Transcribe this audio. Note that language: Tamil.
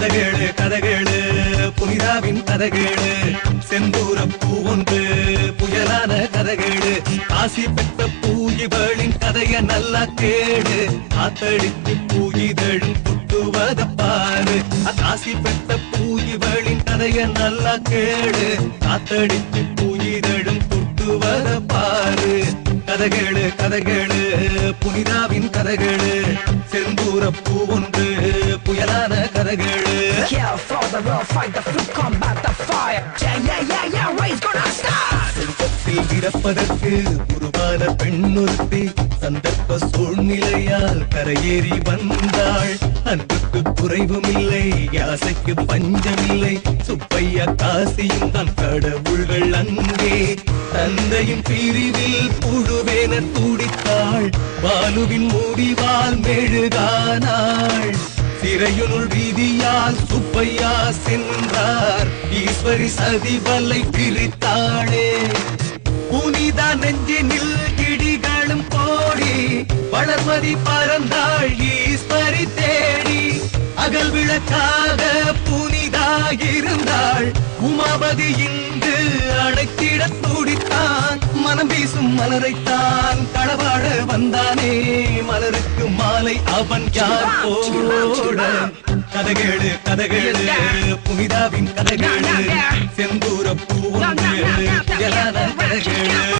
கதகேளு கதகேளு புனிதாவின் கதகேளு செந்தூர பூ ஒன்று புயலான கதகேளு காசி பெற்ற பூ இவளின் கதைய நல்லா கேளு காத்தடித்து பூ இதழும் புட்டுவத பாரு காசி பெற்ற பூ இவளின் கதைய நல்லா கேளு காத்தடித்து பூ இதழும் புட்டுவத பாரு கதகேளு கதகேளு புனிதாவின் கதகேளு செந்தூர பூ ஒன்று புயலான கதகேளு இறப்பதற்கு உருவான பெண்ணொருத்தி சந்தர்ப்ப சூழ்நிலையால் கரையேறி வந்தாள் அன்புக்கு குறைவும் இல்லை யாசைக்கு பஞ்சமில்லை சுப்பையா காசியும் தான் கடவுள்கள் அங்கே தந்தையின் பிரிவில் புழுவேன துடித்தாள் பாலுவின் முடிவால் மெழுகானாள் சிறையுள் வீதியால் சுப்பையா சென்றார் ஈஸ்வரி சதிவலை பிரித்தாளே புனித நெஞ்சினில் கிடிகளும் கோடி வளர்மதி பறந்தாள் ஈஸ்வரி தேடி அகல் விளக்காக புனிதாயிருந்தாள் உமாபதி இங்கு அடைத்திட துடித்தான் மனம் வீசும் மலரைத்தான் களவாட வந்தானே மலருக்கு மாலை அவன் யார் போட கதகேளு கதகேளு புனிதாவின் கதகேளு செந்தூர பூ கதகேளு